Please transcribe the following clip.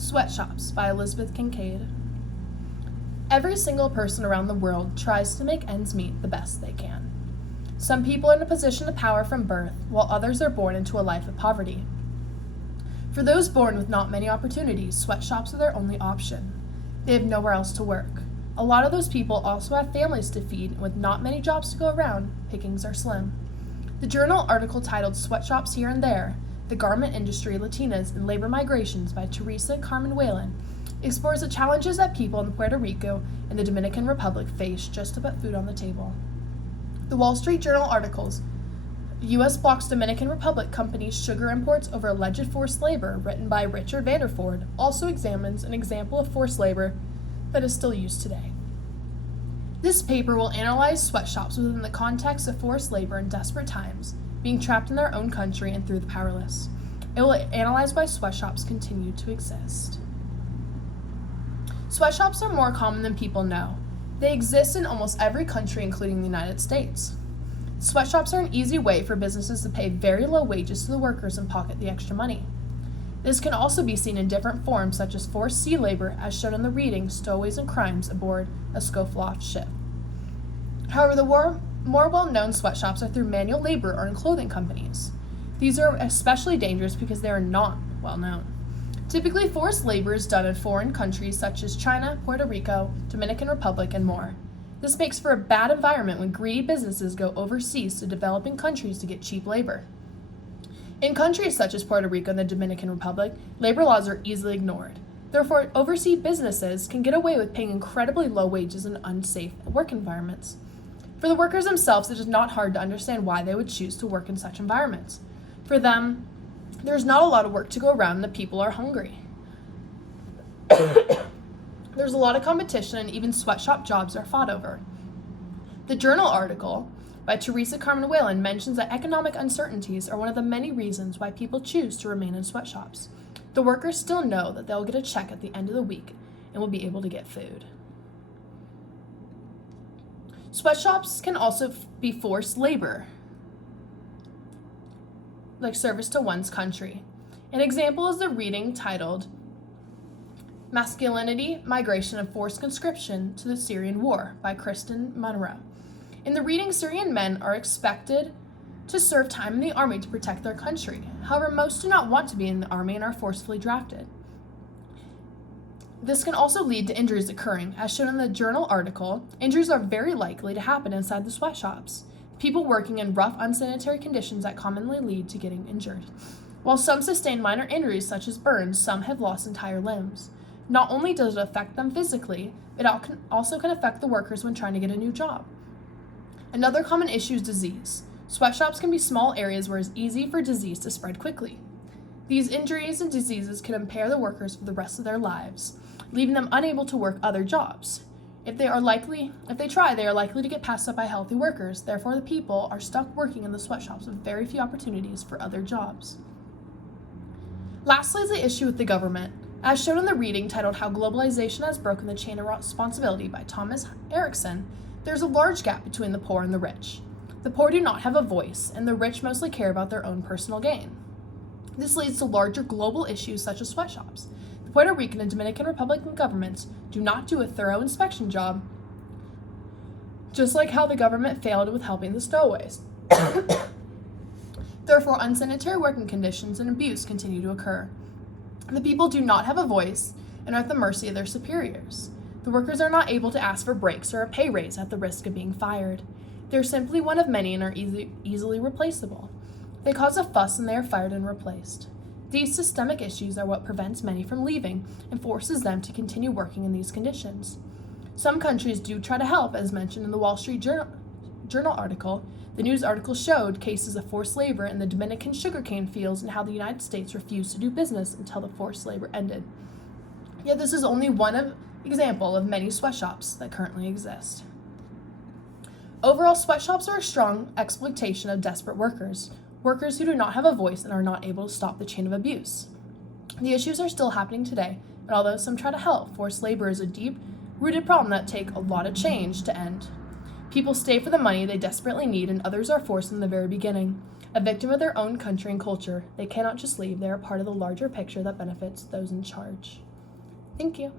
Sweatshops by Elizabeth Kincaid. Every single person around the world tries to make ends meet the best they can. Some people are in a position of power from birth, while others are born into a life of poverty. For those born with not many opportunities, sweatshops are their only option. They have nowhere else to work. A lot of those people also have families to feed, and with not many jobs to go around, pickings are slim. The journal article titled Sweatshops Here and There, The Garment Industry, Latinas, and Labor Migrations by Teresa, Carmen, Whalen explores the challenges that people in Puerto Rico and the Dominican Republic face just to put food on the table. The Wall Street Journal articles, U.S. blocks Dominican Republic companies' sugar imports over alleged forced labor, written by Richard Vanderford, also examines an example of forced labor that is still used today. This paper will analyze sweatshops within the context of forced labor in desperate times, being trapped in their own country and through the powerless. It will analyze why sweatshops continue to exist. Sweatshops are more common than people know. They exist in almost every country, including the United States. Sweatshops are an easy way for businesses to pay very low wages to the workers and pocket the extra money. This can also be seen in different forms, such as forced sea labor, as shown in the reading Stowaways and Crimes aboard a Scofflaw ship. However, the more well-known sweatshops are through manual labor or in clothing companies. These are especially dangerous because they are not well-known. Typically, forced labor is done in foreign countries such as China, Puerto Rico, Dominican Republic, and more. This makes for a bad environment when greedy businesses go overseas to developing countries to get cheap labor. In countries such as Puerto Rico and the Dominican Republic, labor laws are easily ignored. Therefore, overseas businesses can get away with paying incredibly low wages in unsafe work environments. For the workers themselves, it is not hard to understand why they would choose to work in such environments. For them, there's not a lot of work to go around and the people are hungry. There's a lot of competition and even sweatshop jobs are fought over. The journal article by Teresa, Carmen, Whalen mentions that economic uncertainties are one of the many reasons why people choose to remain in sweatshops. The workers still know that they'll get a check at the end of the week and will be able to get food. Sweatshops can also be forced labor, like service to one's country. An example is the reading titled Masculinity, Migration, and Forced Conscription to the Syrian War by Kristin, Monroe. In the reading, Syrian men are expected to serve time in the army to protect their country. However, most do not want to be in the army and are forcefully drafted. This can also lead to injuries occurring. As shown in the journal article, injuries are very likely to happen inside the sweatshops. People working in rough, unsanitary conditions that commonly lead to getting injured. While some sustain minor injuries such as burns, some have lost entire limbs. Not only does it affect them physically, it also can affect the workers when trying to get a new job. Another common issue is disease. Sweatshops can be small areas where it's easy for disease to spread quickly. These injuries and diseases can impair the workers for the rest of their lives, leaving them unable to work other jobs. If they try, they are likely to get passed up by healthy workers. Therefore, the people are stuck working in the sweatshops with very few opportunities for other jobs. Lastly is the issue with the government. As shown in the reading titled How Globalization Has Broken the Chain of Responsibility by Thomas Eriksen, there's a large gap between the poor and the rich. The poor do not have a voice, and the rich mostly care about their own personal gain. This leads to larger global issues such as sweatshops. The Puerto Rican and Dominican Republic governments do not do a thorough inspection job, just like how the government failed with helping the Stowaways. Therefore, unsanitary working conditions and abuse continue to occur. The people do not have a voice and are at the mercy of their superiors. The workers are not able to ask for breaks or a pay raise at the risk of being fired. They're simply one of many and are easily replaceable. They cause a fuss and they are fired and replaced. These systemic issues are what prevents many from leaving and forces them to continue working in these conditions. Some countries do try to help, as mentioned in the Wall Street Journal article. The news article showed cases of forced labor in the Dominican sugarcane fields and how the United States refused to do business until the forced labor ended. Yet this is only one example of many sweatshops that currently exist. Overall, sweatshops are a strong exploitation of desperate workers who do not have a voice and are not able to stop the chain of abuse. The issues are still happening today, and although some try to help, forced labor is a deep-rooted problem that takes a lot of change to end. People stay for the money they desperately need, and others are forced in the very beginning. A victim of their own country and culture, they cannot just leave. They are part of the larger picture that benefits those in charge. Thank you.